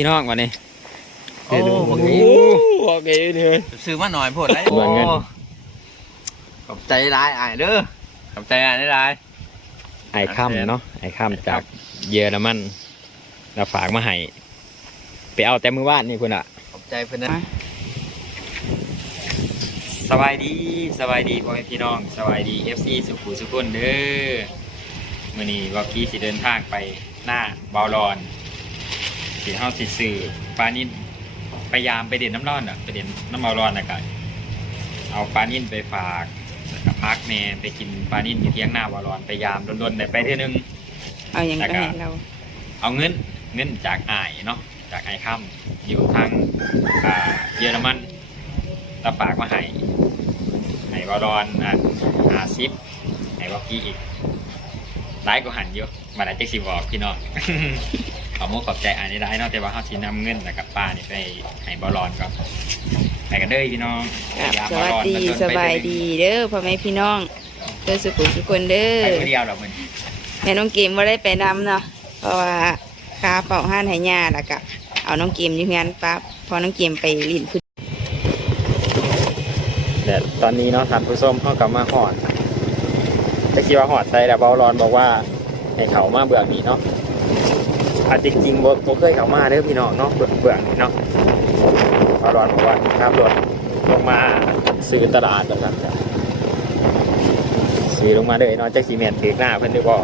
พี่น้องวันนี้โอ้โอ้โหโหโอเคเลยซื้อมาหน่อยโพดได้เหมือนกันโขอบใจร้ายอ่ายเด้อขอบใจอ่ายได้ร้ายไอ้ค่ำเนาะไอ้ค่ำจากเยอรมันเราฝากมาให้ไปเอาแต่มือวาดนี่คุณอะขอบใจเพื่อนนะสบายดีสบายดีพ่อแม่พี่น้องสบายดี FC สุขุสุขุนเด้อมื่อนี้วอกกี้สิเดินทางไปหน้าบอลลอน สิเฮาสิสื่อปลานิ่นพยายามไปเด่นน้ำร้อนอะไปเด่นน้ำบอลลอนนะกันเอาปลานิ่นไปฝากแล้วก็พักแม่ไปกินปลานิ่นอยู่เที่ยงหน้าบอลลอนไปยามโดนๆได้ไปเท่อนึงเอาอย่างแล้วก็ก็ให้เราเอาเงินเงินจากอายเนาะจากไอค่ำอยู่ทางอ่าเยอรมันเราฝากมาให้ไห้วอลอนอะหาซิปไห้วอกกี้อีกร้ายก็หันอยู่มาได้เจ็กสิบอกพี่น้อง ขอมุกขอบใจอ่านได้เนาะแต่ว่าเขาสินำเงินแล้วกับป้านี่ไปให้บอลลอนก่อนไปกันเด้อพี่น้องครับยามสบอลวัสลอนดีมันจนสไปบายเรื่อดีเด้อพ่อแม่พี่น้องเด้อสุขุมสุขคนเด้อไปคนเดียวหรอกมันแม่น้องเกมว่าได้ไปนำเนาะเพราะว่าคาเป่าห้านให้ย่าแล้วก็เอาน้องเกมอยู่งานปั๊บพอน้องเกมไปลินพุดแต่ตอนนี้เนาะท่านผู้ชมเขากลับมาหอดจะคิดว่าหอดใจแต่บอลลอนบอกว่าให้เขามาเบื่อนี้เนาะ อาจจริงๆบ่บ่เคยเขามาเด้อพี่น้องเนาะเบื่อเบื่อเนาะบอลอนบอกว่าครับรถลงมาซื้อตลาดแล้วกันซื้อลงมาเลยเนาะจากซีเมนต์ถือหน้าเพิ่นได้บ่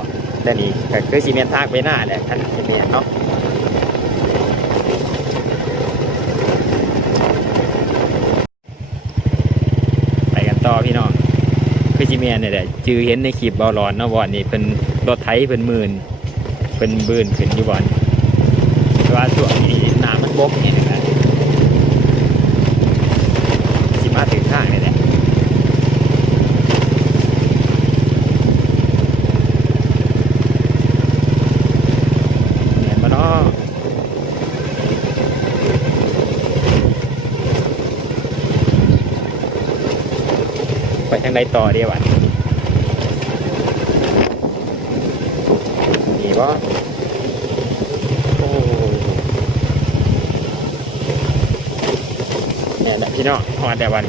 แต่นี่ก็คือซีเมนต์ทากไปหน้าแหละท่านซีเมนต์เนาะไปกันต่อพี่น้องคือซีเมนต์เนี่ยแหละจือเห็นในคลิปบอลลอนเนาะบอลนี่เพิ่นรถไถเพิ่นหมื่น เพิ่นบืนขึ้นอยู่บอลแต่ว่าช่วงนี้น้ำมันบกนี่นะสิมาถึงข้างนี่แหละเห็นบ่เนาะไปทางใดต่อเดียว อโอ้เนี่ยแหละพี่น้องหอดแต่วัน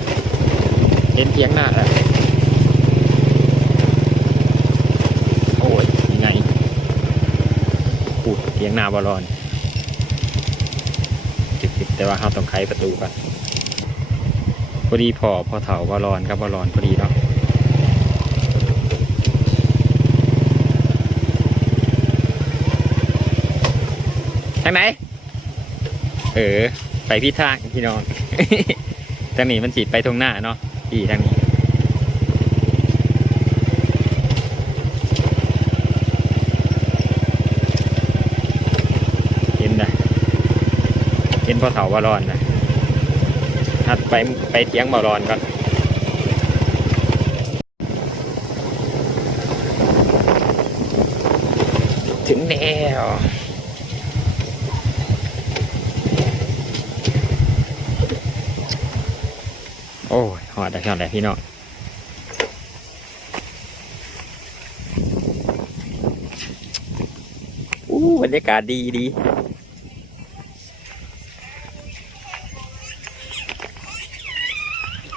เห็นเพียงหน้าแล้วโอ้ยยังไงปูดเพียงหน้าบอลลอนจิบๆแต่ว่าเราต้องไขประตูก่อนพอดีพอพอเถาบอลลอนกับบอลลอนพอดีเนาะ ทางไหน เออ ไปพี่ทางพี่น้อง ทางนี้มันจีดไปตรงหน้าเนาะพี่ทางนี้ เห็นได้เห็นพอเสาบอลอนนะถ้าไปไปเทียงบอลอนก่อนถึงแล้ว อ้ยหอดได้ขนาดไหนพี่น้องอู้บรรยากาศดีดี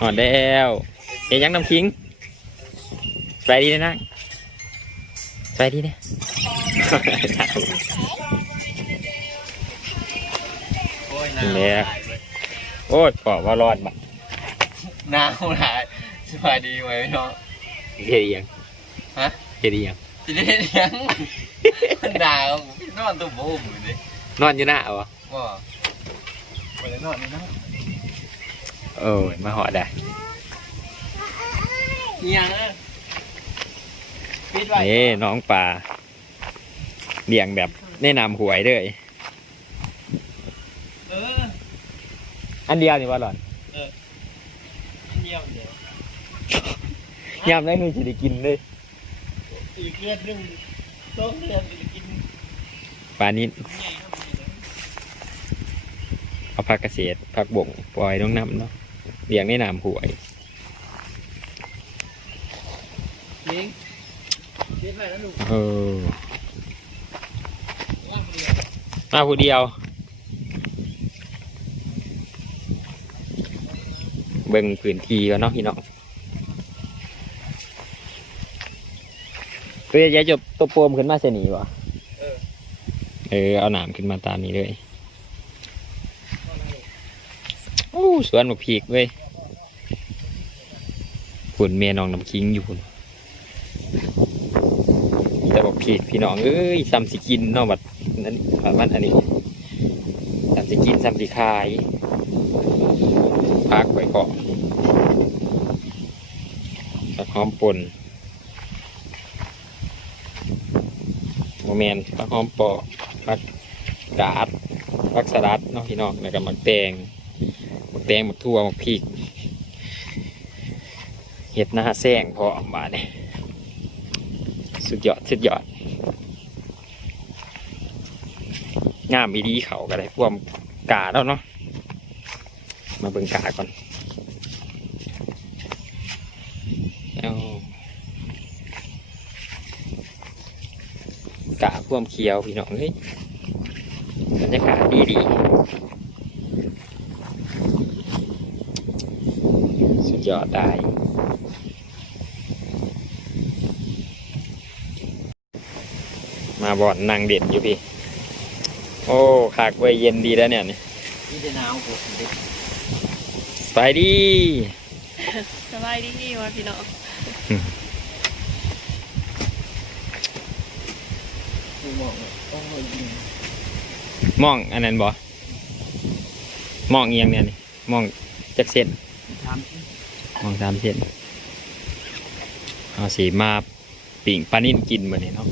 หอดแล้วเอ็นยังน้ำคิงไปดีนะนั่งไปดีเนี่ยโอ้ยนี่แหละโอ้ยปอกว่ารอดบัด หนาวหลายสบายดีไหมพี่น้องเฮ็ดอีหยังฮะเฮ็ดอีหยังจะได้เลี้ยงมันหนาวพี่นอนตุ้มโบ้มอยู่ดินอนอยู่หน้าเหรอว่าไปเลยนอนนี่นะเออมาหอดได้ยังอะปิดไว้นี่น้องปลาเลี้ยงแบบแนะนำหวยเลยเอออันเดียวนี่ว่าหลอนเยี่ยมเดี๋ยวยามได้คือสิได้กินเลยอีกเลือดหนึ่งต้องเลือดจะกินปลานี้ใหญ่ครับเอาผักเกษตรผักบ่งปล่อยน้องน้ำเนาะเลี้ยงแนะนำหวยจริงปิดไว้แล้วลูกเออว่างเดียวมาผู้เดียว เบิ่งพื้นที่ก่อนเนาะพี่น้องเพื่อจะจบตัวโปมขึ้นมาเสนีวะเออเออ เอาหนามขึ้นมาตามนี้เลยโอ้สวนหมกพีกเว้ยผุนเมียน้องน้ำคิงอยู่พุ่นแต่บอกพีกพี่น้องเอ้ยซ้ำสิกินเนาะบัดนั้นบัดมันอันนี้ซ้ำ สิกินซ้ำสิขายพักไว้ก่อนสักหอมป่นโมเมนผักหอมปอกผักกาดผักสลัดนาะพี่นองแล้วก็หมักแตงหมักแตงหมักทั่วหมักพริกเห็ดหน้าแซงพอออกมาเนี่ยสุดยอด สุดยอด งามอีดีเขาก็ได้พวมกาแล้วเนาะมาเบิ่งกาก่อนเอากาพ่วมเขียวพี่น้องเฮ้ยบรรยากาศดีดีสุดยอดได้มาบ่อนนางเด็ดอยู่พี่ โอ้ขากไว้ยเย็นดีแล้วเนี่ยนี่นี่จะหนาวผมเด็กสบายดี สบายดีวะพี่น้องกูบอกเลยต้องมายิงมองอันนั้นบ่มองเอียงเนี่ยนี่มองจักเส้นทมองตามเส้นเอาสีมาปิ่งปลานิ่นกินมาเนี่ยเนาะ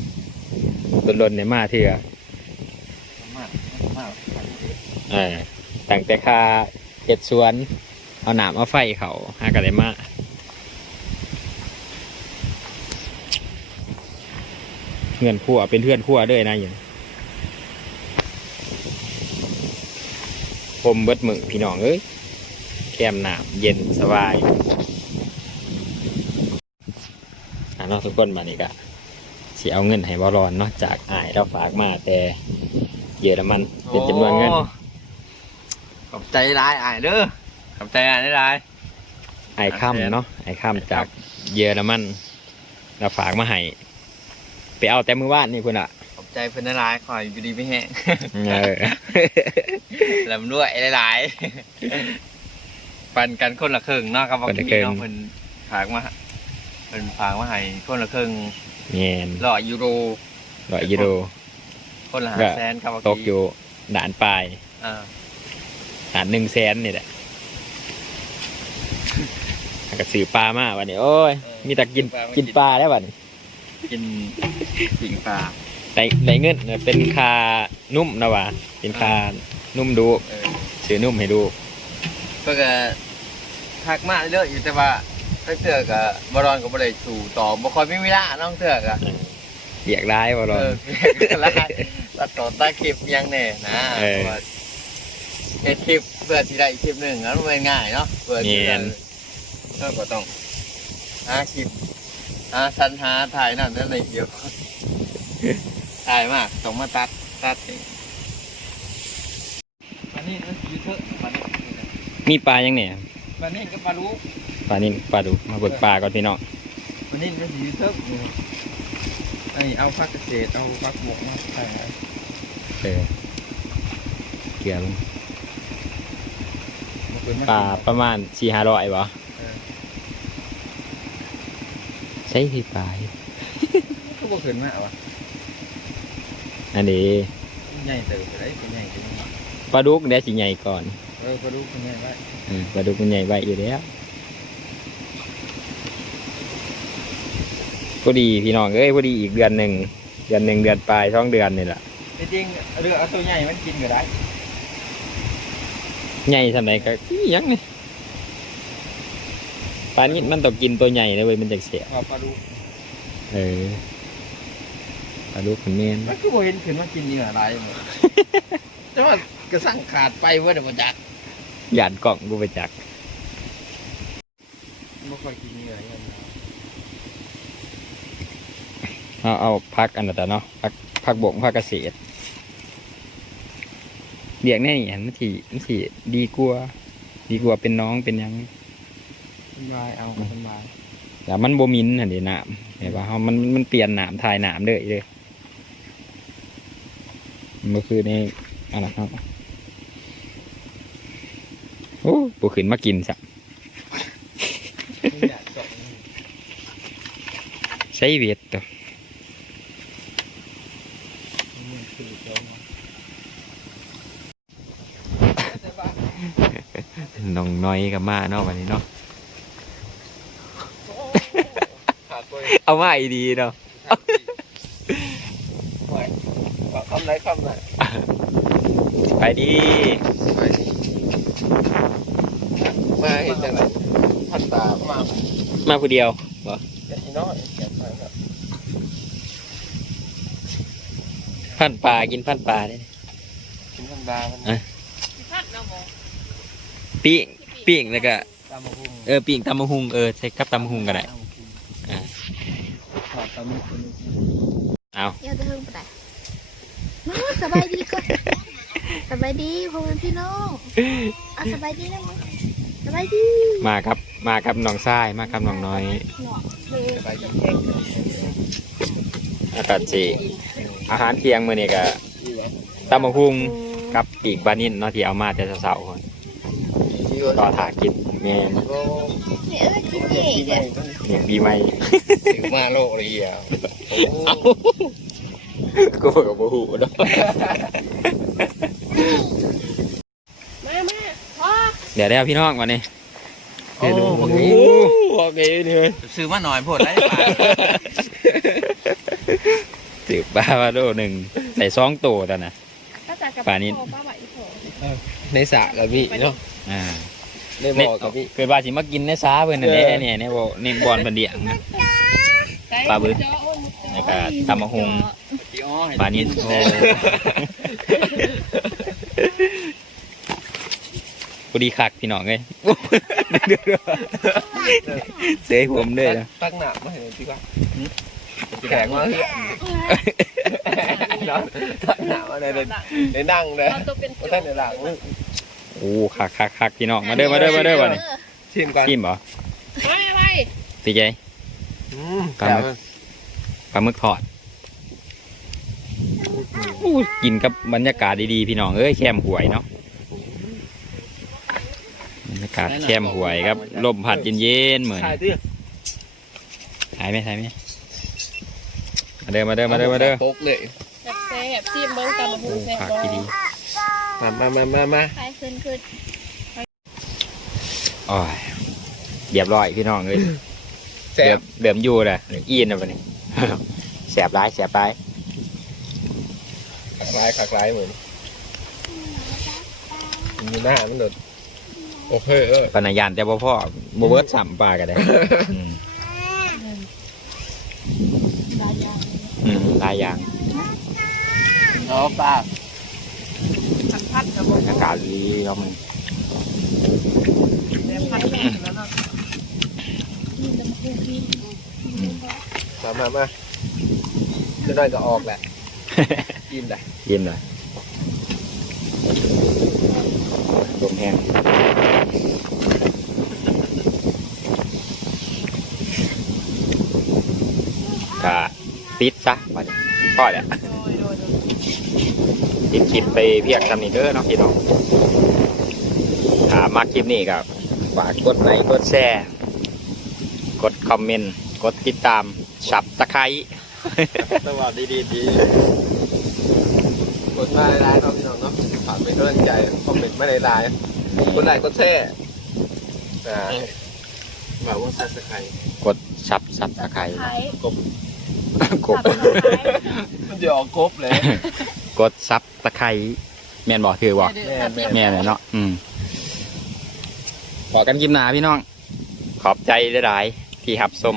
ลนๆเนี่ยมาเถื่อำมาก มาเออตั้งแต่ค่าเห็ดสวน เอาหนามเอาไฟเขาหากระไดมาเงินขั้วเป็นเพื่อนขั้วด้วยนะอย่างผมเบิดมือพี่น้องเอ้ยแคมหนามเย็นสบายอะเนาะทุกคนมานี่กะสิเอาเงินให้บอลอนเนาะจากอายเราฝากมาแต่ เยอรมันเป็นจำนวนเงินโอ้ขอบใจร้ายอ่ายเด้อขอบใจอ่ายได้ร้ายไอค่ำเนาะไอค่ำจากเยอรมันเราฝากมาให้ไปเอาแต่มือว่านนี่คุณอะขอบใจเพิ่นได้ร้ายคอยอยู่ดีไม่แห้งเออลำด้วยหลายๆปันกันคนละครึ่งเนาะครับบางทีเนาะเพิ่นฝากมาเพิ่นฝากมาให้คนละครึ่งเงียนร้อยยูโรร้อยยูโร คนละห้าแสนครับบางตกอยู่ด่านปลายอ่าด่านหนึ่งแสนนี่แหละแล้วก็ซื้อปลามาวันนี้โอ้ย มีแต่กินกินปลาได้วันนี้กินปิ่งปลาได้ได้เงินเป็นคานุ่มนะวะเป็นคานุ่มดูเออซื้อนุ่มให้ดูเพื่อก็ทักมาเรื่อยอยู่แต่ว่าตั้งเถื่อกับบรอนกับบริสู่ต่อบ่ค่อยมีเวลาน้องเถื่อกะเรียกร้ายบอลเออนอแล้ว ตัดต่อตาคลิปยังแน่นะเออเพราะว่าเฮ็ดคลิปเพื่อที่ได้อีกคลิปหนึ่งแล้วมันง่ายเนาะเพื่อที่เนีจะยนเพื่อก็ต้องหาคลิปหาสรรหาถ่ายนั่นนั่นอะไรเดียวถ่ายมากต้องมาตัดตัดเองวันนี้มันยูเทอร์วันนี้มีปลายังเนี่ยวันนี้ก็มารู้ปลานี่ปลาดูมาเบิกปลาก่อนพี่น้องวันนี้มันยูเทอร์ไอเอาพักเกษตรเอาพักบวกมาใส่เออเกลือลงมาเป็นมาปลาประมาณสี่ห้าร้อยบ่เออใช่ที่ปลาอยู่ก็บ่ขึ้นมากวะอันนี้ใหญ่เติบไปได้เป็นใหญ่จังปลาดุกได้สิใหญ่ก่อนเออก็รู้เป็นใหญ่ไว้เออปลาดุกมันใหญ่ไว้อยู่แล้วพอดีพี่น้องเอ้ยพอดีอีกเดือนหนึ่งเดือนหนึ่งเดือนปลายช่องเดือนนี่แหละ จริงๆเรือเอาตัวใหญ่มันกินก็ได้ใหญ่สำไหนก็อิหยังนี่ปลานี้มันต้องกินตัวใหญ่เลยเว้ยมันจะเสียพอปลาดูเออปลาดุกมันแม่นมันคือบ่เห็นขึ้นมากินเนื้ออะไรหมดแต่ว่ากระสั่งขาดไปเว่าเดี๋ยวมันจะหยาดกล่องกูไปจักไม่ค่อยกินเนื้ออย่างนั้นเอาเอาพักอันนั้นแต่เนาะพักพักบกพักเกษตร เรียกแน่นี่อันมันทีมันทีดีกว่าดีกว่าเป็นน้องเป็นหยัง สบายเอาสบายแต่มันบ่มินหั่นเด้น้ำเห็นป่ะเฮามันมันเปลี่ยนน้ำทายน้ำเด้อเด้อเมื่อคืนนี้อันนั้นเนาะโอ้บ่ขึ้นมากินซะอยากจบใช้เวทตัว คือจบ น้องน้อยกับมาเนาะวันนี้เนาะขาดตัวเอามาอีดีเนาะคำไหนคำไหนไปดีมาเห็นจังไรพันตามามาผู้เดียวแค่น้อยแค่น้อยครับพันปลากินพันปลาเนี่ยกินพันตามันพัดนะหมอ ปิ้งปิ้งแล้วก็ตามมาพุ่งเออปิ้งตำมะฮุงเออใส่กับตำมะฮุงก็ได้อ่าขอดตามมาพุ่งเอาเดี๋ยวจะเพิ่งไปไหนน้องสบายดีก็สบายดีพ่อแม่พี่น้องอะสบายดีนะมึงสบายดีมาครับมากับน้องทรายมากับน้องน้อยไปจะแข่งอากาศจีอาหารเที่ยงมื้อนี้ก็ตำมะฮุงกับปีกบานินเนาะที่เอามาแต่เช้าๆคน รอถากินแม่นเนี่ยเออคิดเองอะอย่างปีใหม่ ถึงมาโลกเลยอะก็บอกกับหูเนาะมามาพ่อเดี๋ยวได้พี่น้องวันนี้โอ้โหโอเคเลยซื้อมาหน่อยพดได้ป่ะถือปลามาโดหนึ่งใส่ซองโตแต่นะก็จะกับป่านี้พ่อป้าไหวพ่อในสระกับพี่เนาะอ่า ในเนี่บ่อกับพี่เกิดว่าสิมากินในซ้าเพื่อนนั่นแหละเนี่ยในบ่ในบ่อนบันเดียงนะปลาบึกแล้วก็ตำมะฮุงปลานินโอ้พอดีคักพี่น้องเลยเสียผมด้วยนะตั้งหนักมาเห็นพี่ว่าแข็งมาเฮียตั้งหนักมาเลยในนั่งเลยเอาตัวเป็นว่าท่านในหลัง โอ้คักคักคักพี่น้องมาเด้อมาเด้อมาเด้อวันนี้ชิมก่อนชิมเหรอไม่อะไรตีใจปลาหมึกปลาหมึกทอดอู้กินกับบรรยากาศดีๆพี่น้องเอ้ยแคมหวยเนาะบรรยากาศแคมหวยครับลมพัดเย็นๆเหมือนถ่ายดิถ่ายไหมถ่ายไหมมาเด้อมาเด้อมาเด้อมาเด้อตกเลยแบบแซ่บซีมเบิ้งตำมะฮุโอ้งแซ่บคักบ่ดี มามามามามาไปขึ้นขึ้นๆอ้อยเรียบร้อยพี่น้องเอ้ยแซ่เดืบมเดือมอยู่นะอีนนะวันนี้แสบร้ายแสบร้ายคล้ายคล้ายเหมือนมีหน้ามันเดือดโอเคเออปนายานแต่พ่อพ่อโบเบิร์ตสัมปลากันได้อืมอืมหลายอย่างอ๋อป้าผัดพัดนะหม บอรรยากาศดีเนาะมันแบบพัดแม่งแล้วเนาะมามามาจะได้ก็ออกแหละกินได้เย็นเลยลมแห้งกะปิดซะบัดนี้พ่อเนี่ย โดยโดยโดย ปิดคลิปไปเพียงทำนี้เด้อเนาะพี่น้องถ้ามาคลิปนี้ก็ฝากกดไลค์กดแชร์กดคอมเมนต์กดติดตามสับตะไคร้สวัสดีดีดีกดมาไลน์เนาะพี่น้องเนาะฝากเป็นกำลังใจคอมเมนต์มาในไลน์กดไลค์กดแชร์อ่าแบบว่าซับสไครต์กดสับสับตะไคร้ไข่กบผัดไข่มันจะออกครบเลย กดซับตะไคร้แม่นบอกถือบอกแม่แม่แม่นเลยเนาะอืมขอกันกิมหนาพี่น้อง ขอบใจหลายๆที่หับส้ม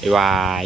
บ๊ายบาย